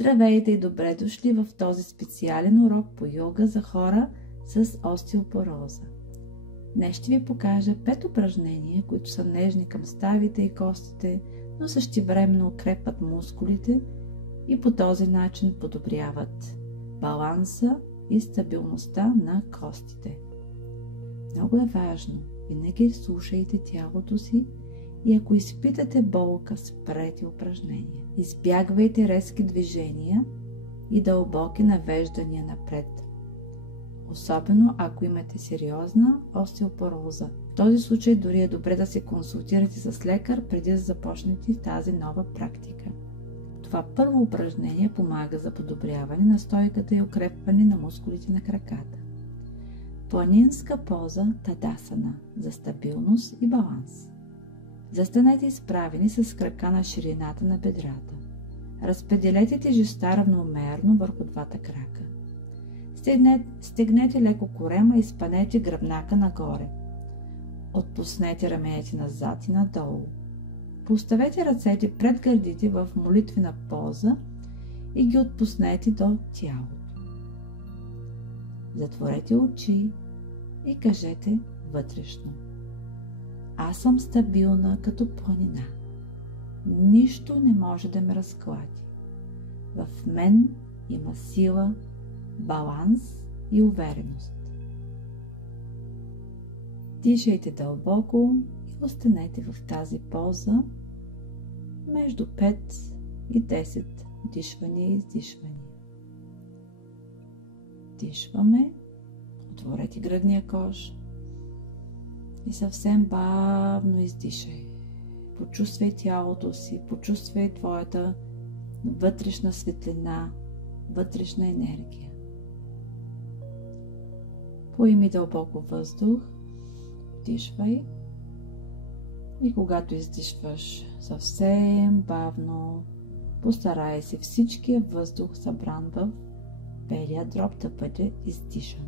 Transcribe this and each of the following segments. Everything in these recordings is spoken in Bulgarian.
Здравейте и добре дошли в този специален урок по йога за хора с остеопороза. Днес ще ви покажа 5 упражнения, които са нежни към ставите и костите, но същевременно укрепват мускулите и по този начин подобряват баланса и стабилността на костите. Много е важно, винаги слушайте тялото си и ако изпитате болка, спрете упражнения. Избягвайте резки движения и дълбоки навеждания напред. Особено ако имате сериозна остеопороза. В този случай дори е добре да се консултирате с лекар преди да започнете тази нова практика. Това първо упражнение помага за подобряване на стойката и укрепване на мускулите на краката. Планинска поза Тадасана за стабилност и баланс. Застанете изправени с крака на ширината на бедрата. Разпределете тежестта равномерно върху двата крака. Стегнете леко корема и спънете гръбнака нагоре. Отпуснете раменете назад и надолу. Поставете ръцете пред гърдите в молитвена поза и ги отпуснете до тялото. Затворете очи и кажете вътрешно: аз съм стабилна като планина. Нищо не може да ме разклати. В мен има сила, баланс и увереност. Дишайте дълбоко и останете в тази поза между 5 и 10 дишвания и издишвания. Дишваме, отворете гръдния кош и съвсем бавно издишай. Почувствай тялото си, почувствай твоята вътрешна светлина, вътрешна енергия. Поеми дълбоко въздух, вдишвай и когато издишваш съвсем бавно, постарай се всичкия въздух, събран в белия дроб, да бъде издишан.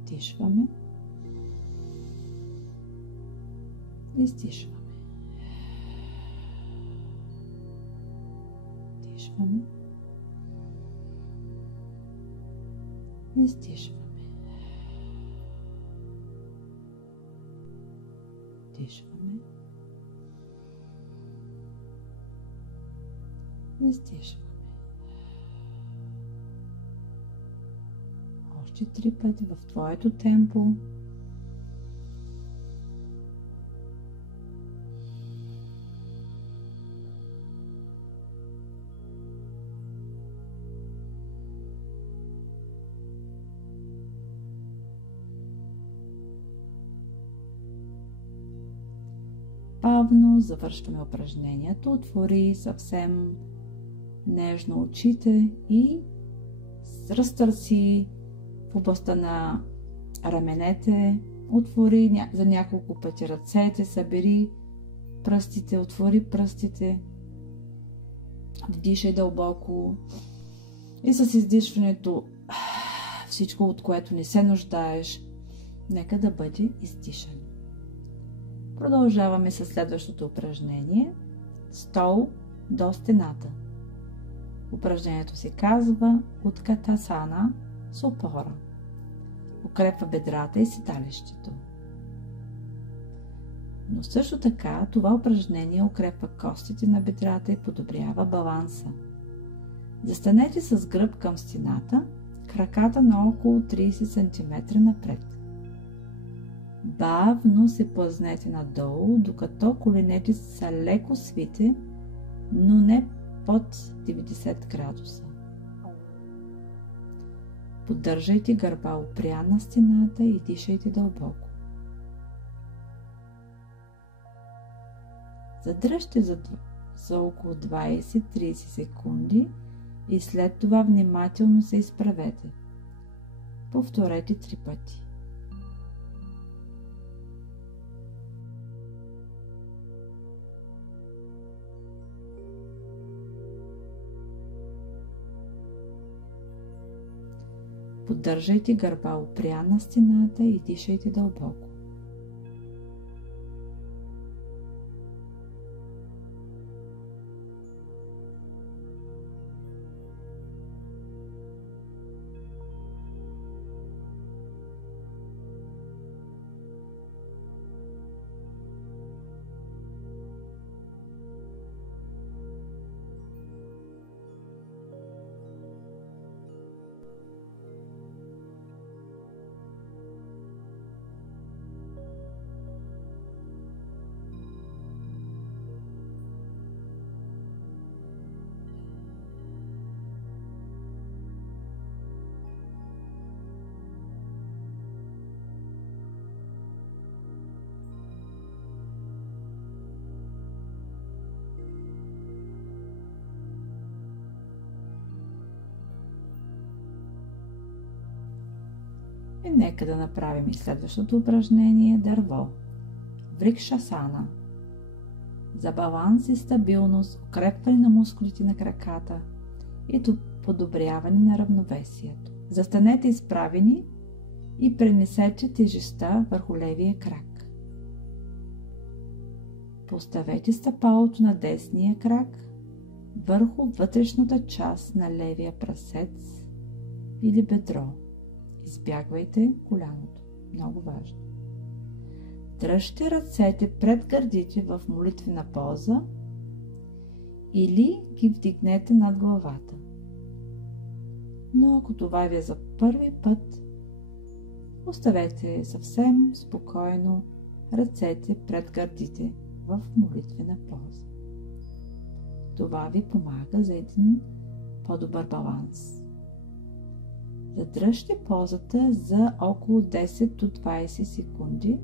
Вдишваме, издишваме, вдишваме, издишваме, вдишваме, издишваме. Още 3 пъти в твоето темпо. Бавно завършваме упражнението. Отвори съвсем нежно очите и разтърси в областта на раменете. Отвори за няколко пъти ръцете, събери пръстите, отвори пръстите, вдишай дълбоко и с издишването всичко, от което не се нуждаеш, нека да бъде издишано. Продължаваме с следващото упражнение. Стол до стената. Упражнението се казва Уткатасана с опора. Укрепва бедрата и седалището. Но също така това упражнение укрепва костите на бедрата и подобрява баланса. Застанете с гръб към стената, краката на около 30 см напред. Бавно се плъзнете надолу, докато коленете са леко свити, но не под 90 градуса. Поддържайте гърба опрян на стената и дишайте дълбоко. Задръжте за около 20-30 секунди и след това внимателно се изправете. Повторете 3 пъти. Поддържайте гърба опрян на стената и дишайте дълбоко. нека да направим и следващото упражнение – дърво. Врикшасана. За баланс и стабилност, укрепване на мускулите на краката и подобряване на равновесието. Застанете изправени и пренесете тежестта върху левия крак. Поставете стъпалото на десния крак върху вътрешната част на левия прасец или бедро. Избягвайте коляното. Много важно. Дръжте ръцете пред гърдите в молитвена поза или ги вдигнете над главата. Но ако това ви е за първи път, оставете съвсем спокойно ръцете пред гърдите в молитвена поза. Това ви помага за един по-добър баланс. Задръжте позата за около 10 до 20 секунди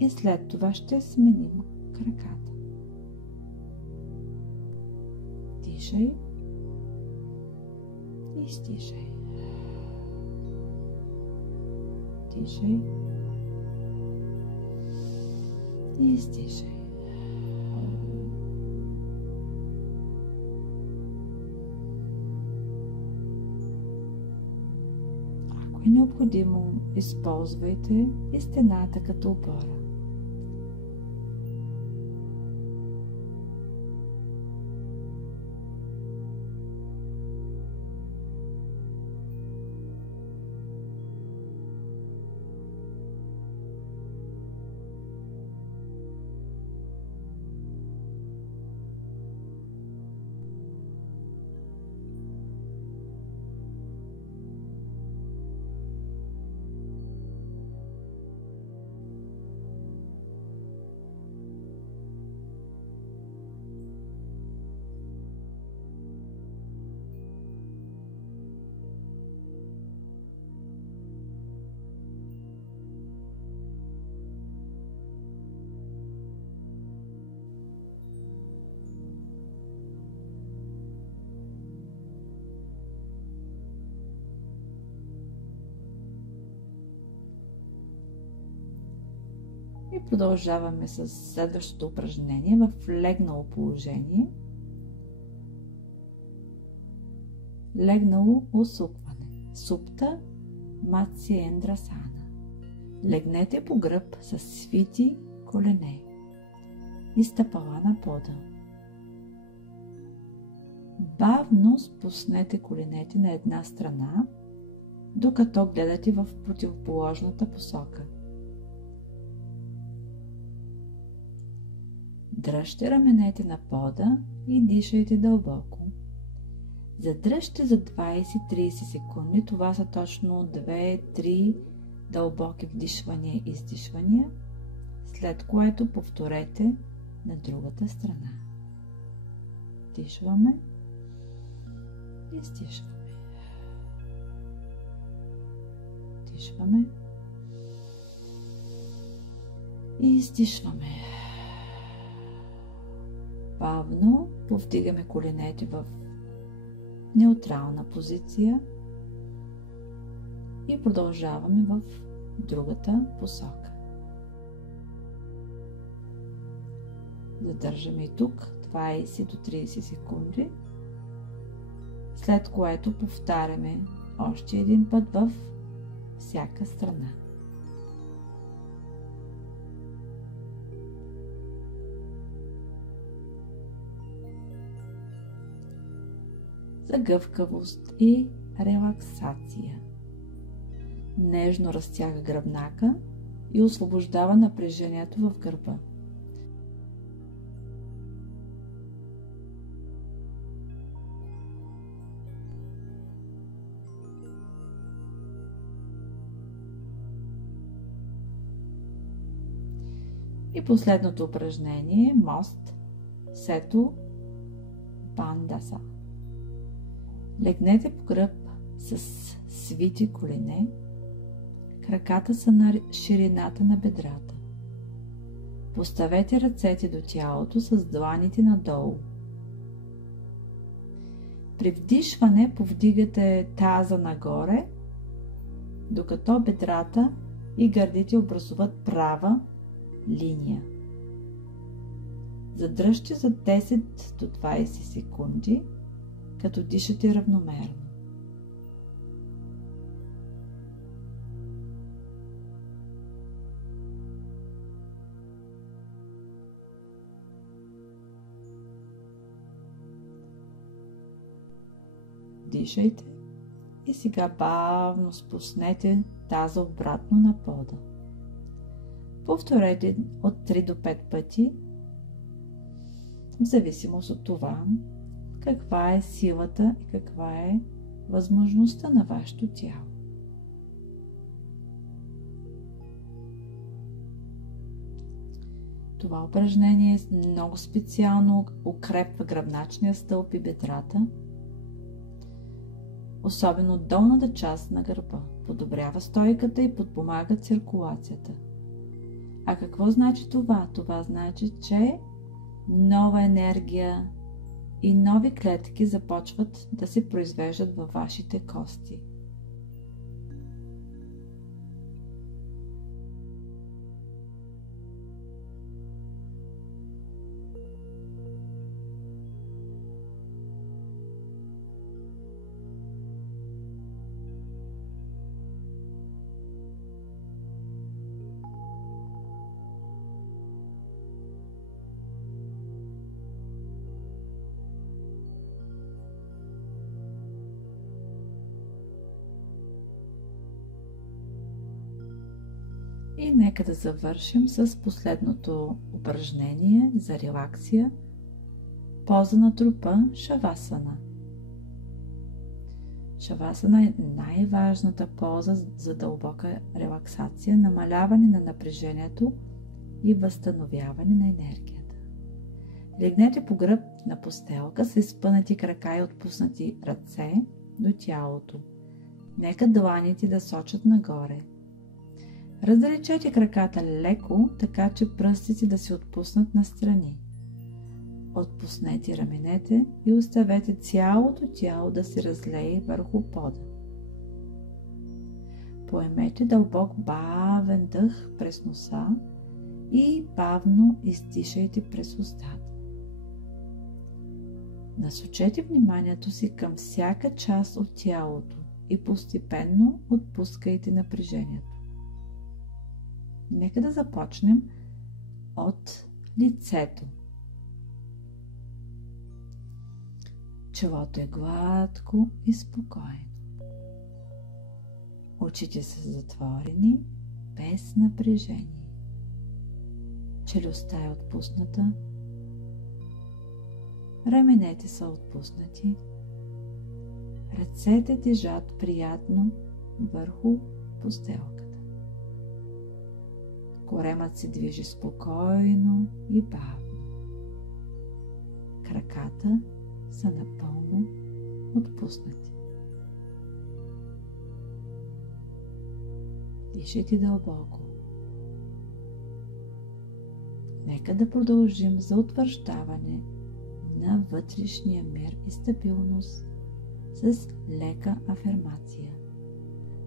и след това ще сменим краката. Дишай и издишай. Дишай и издишай. Ако е необходимо, използвайте и стената като опора. И продължаваме с следващото упражнение в легнало положение. Легнало усукване. Супта Матсиендрасана. Легнете по гръб с свити колене и стъпала на пода. Бавно спуснете коленете на една страна, докато гледате в противоположната посока. Дръжте раменете на пода и дишайте дълбоко. Задръжте за 20-30 секунди. Това са точно 2-3 дълбоки вдишвания и издишвания, след което повторете на другата страна. Дишваме, издишваме. Дишваме и издишваме. Бавно повдигаме коленете в неутрална позиция и продължаваме в другата посока. Задържаме и тук 20 до 30 секунди, след което повтаряме още един път в всяка страна. За гъвкавост и релаксация. Нежно разтяга гръбнака и освобождава напрежението в гърба. И последното упражнение е мост Сето Бандаса. Легнете по гръб с свити колене, краката са на ширината на бедрата. Поставете ръцете до тялото с дланите надолу. При вдишване повдигате таза нагоре докато бедрата и гърдите образуват права линия. Задръжте за 10 до 20 секунди, като дишате равномерно. Дишайте и сега бавно спуснете таза обратно на пода. Повторете от 3 до 5 пъти, в зависимост от това каква е силата и каква е възможността на вашето тяло. Това упражнение много специално укрепва гръбначния стълб и бедрата, особено долната част на гърба, подобрява стойката и подпомага циркулацията. А какво значи това? Това значи, че нова енергия и нови клетки започват да се произвеждат във вашите кости. И нека да завършим с последното упражнение за релаксия. Поза на трупа Шавасана. Шавасана е най-важната поза за дълбока релаксация, намаляване на напрежението и възстановяване на енергията. Легнете по гръб на постелка с изпънати крака и отпуснати ръце до тялото. Нека дланите да сочат нагоре. Раздалечете краката леко, така че пръстите да се отпуснат настрани. Отпуснете раменете и оставете цялото тяло да се разлее върху пода. Поемете дълбок бавен дъх през носа и бавно издишайте през устата. Насочете вниманието си към всяка част от тялото и постепенно отпускайте напрежението. Нека да започнем от лицето. Челото е гладко и спокойно. Очите са затворени, без напрежение. Челюстта е отпусната. Раменете са отпуснати. Ръцете тежат приятно върху постелката. Коремът се движи спокойно и бавно. Краката са напълно отпуснати. Дишайте дълбоко. Нека да продължим за утвърждаване на вътрешния мир и стабилност с лека афирмация.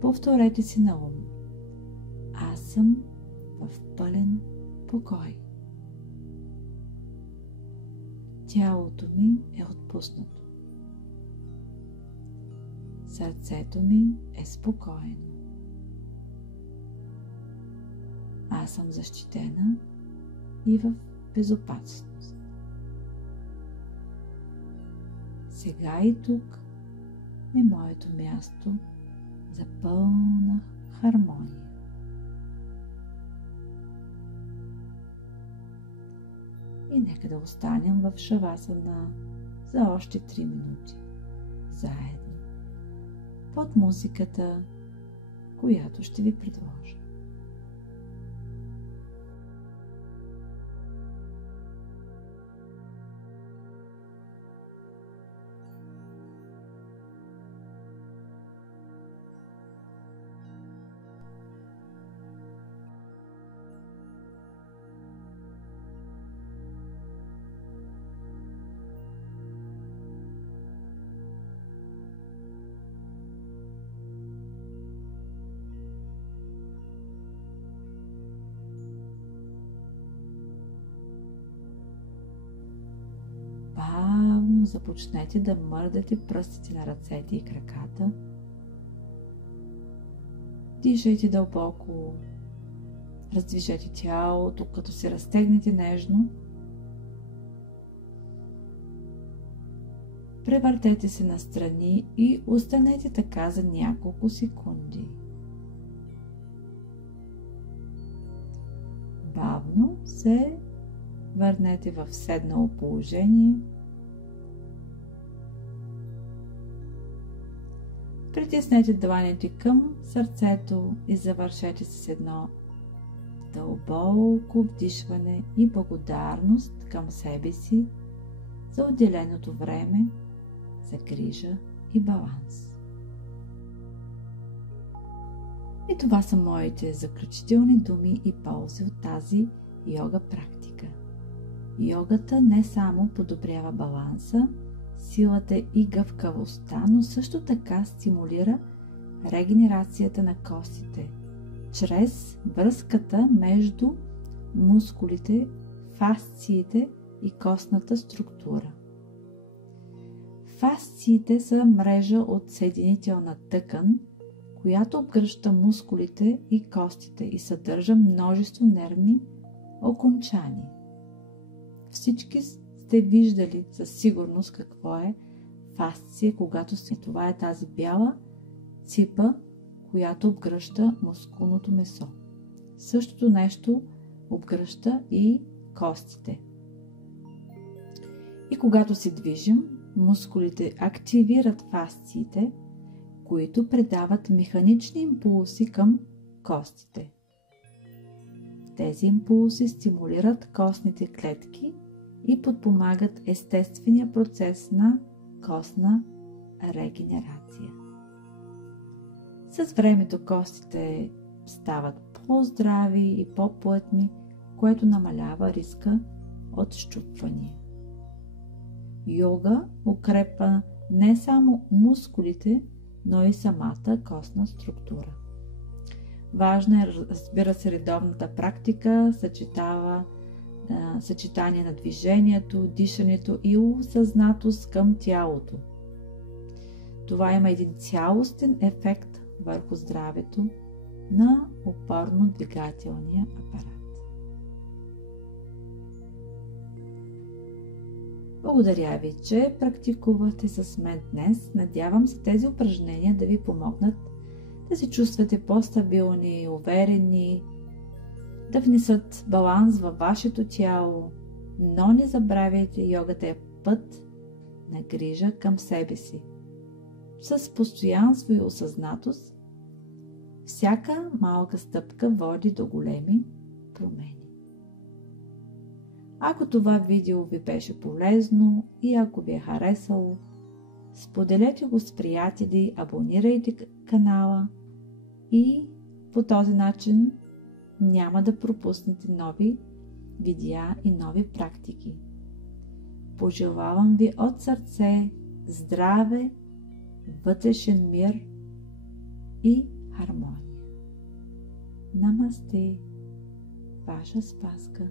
Повторете си на ум. Аз съм в пълен покой. Тялото ми е отпуснато. Сърцето ми е спокойно. Аз съм защитена и в безопасност. Сега и тук е моето място за пълна хармония. И нека да останем в шавасана за още 3 минути, заедно, под музиката, която ще ви предложа. бавно започнете да мърдате пръстите на ръцете и краката. Дишайте дълбоко. Раздвижете тялото, като се разтегнете нежно. Превъртете се настрани и останете така за няколко секунди. Бавно се върнете в седнало положение. Притиснете дланите към сърцето и завършете с едно дълбоко вдишване и благодарност към себе си за отделеното време, за грижа и баланс. И това са моите заключителни думи и ползи от тази йога практика. Йогата не само подобрява баланса, силата и гъвкавостта, но също така стимулира регенерацията на костите, чрез връзката между мускулите, фасциите и костната структура. Фасциите са мрежа от съединителна тъкан, която обгръща мускулите и костите и съдържа множество нервни окончания. Всички сте виждали със сигурност какво е фасция, когато сте. Това е тази бяла ципа, която обгръща мускулното месо. Същото нещо обгръща и костите. И когато се движим, мускулите активират фасциите, които предават механични импулси към костите. Тези импулси стимулират костните клетки и подпомагат естествения процес на костна регенерация. С времето костите стават по-здрави и по-плътни, което намалява риска от счупвания. Йога укрепва не само мускулите, но и самата костна структура. Важна е, разбира се, редовната практика, съчетание на движението, дишането и осъзнатост към тялото. Това има един цялостен ефект върху здравето на опорно-двигателния апарат. Благодаря ви, че практикувахте с мен днес. Надявам се тези упражнения да ви помогнат да се чувствате по-стабилни и уверени, да внесат баланс във вашето тяло, но не забравяйте, йогата е път на грижа към себе си. С постоянство и осъзнатост, всяка малка стъпка води до големи промени. Ако това видео ви беше полезно и ако ви е харесало, споделете го с приятели, абонирайте канала и по този начин няма да пропуснете нови видеа и нови практики. Пожелавам ви от сърце здраве, вътрешен мир и хармония. Намасте, ваша Спаска.